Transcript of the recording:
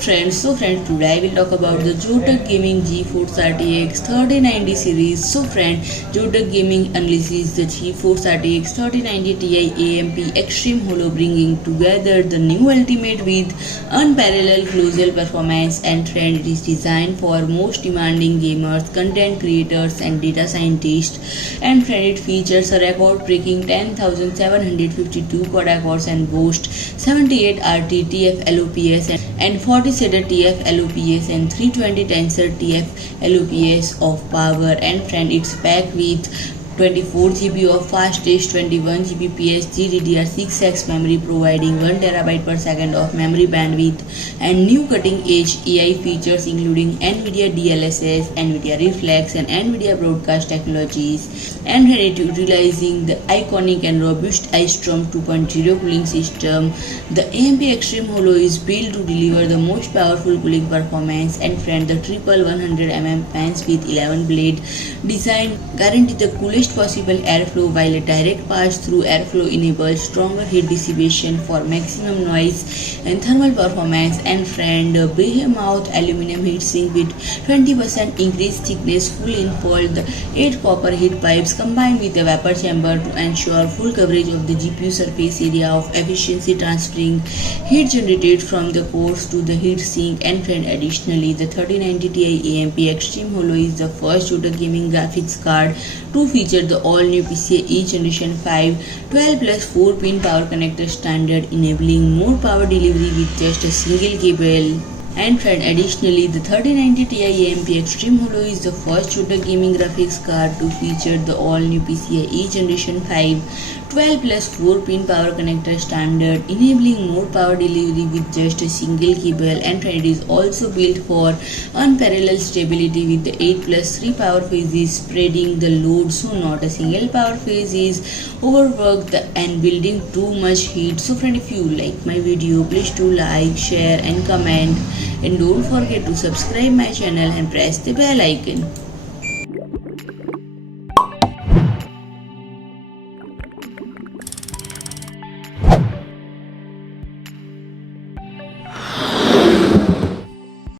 friends, today I will talk about the ZOTAC Gaming GeForce RTX 3090 series. ZOTAC Gaming unleashes the GeForce RTX 3090 Ti AMP Extreme Holo, bringing together the new ultimate with unparalleled colossal performance. And it is designed for most demanding gamers, content creators and data scientists. And it features a record-breaking 10,752 CUDA cores and boasts 78 RT TFLOPs and 40 Shader TFLOPs and 320 Tensor TFLOPs of power. And it's packed with 24 GB of fastest 21 Gbps GDDR6X memory, providing 1 TB per second of memory bandwidth, and new cutting-edge AI features including NVIDIA DLSS, NVIDIA Reflex, and NVIDIA Broadcast technologies. And utilizing the iconic and robust IceStorm 2.0 cooling system, the AMP Extreme Holo is built to deliver the most powerful cooling performance. And the triple 100mm fans with 11 blade design guarantee the coolest possible airflow, while a direct pass-through airflow enables stronger heat dissipation for maximum noise and thermal performance. And behemoth aluminium heatsink with 20% increased thickness, full enfold, the 8 copper heat pipes combined with a vapor chamber to ensure full coverage of the GPU surface area of efficiency, transferring heat generated from the cores to the heatsink. And additionally, the 3090 Ti AMP Extreme Holo is the first ZOTAC gaming graphics card to feature the all-new PCIe Gen5 12 plus 4-pin power connector standard, enabling more power delivery with just a single cable. And additionally, the 3090 Ti AMP Extreme Holo is the first ZOTAC gaming graphics card to feature the all-new PCIe Gen5 12 plus 4-pin power connector standard, enabling more power delivery with just a single cable. And it is also built for unparalleled stability with the 8 plus 3 power phases, spreading the load so not a single power phase is overworked and building too much heat. So if you like my video, please do like, share and comment, and don't forget to subscribe my channel and press the bell icon.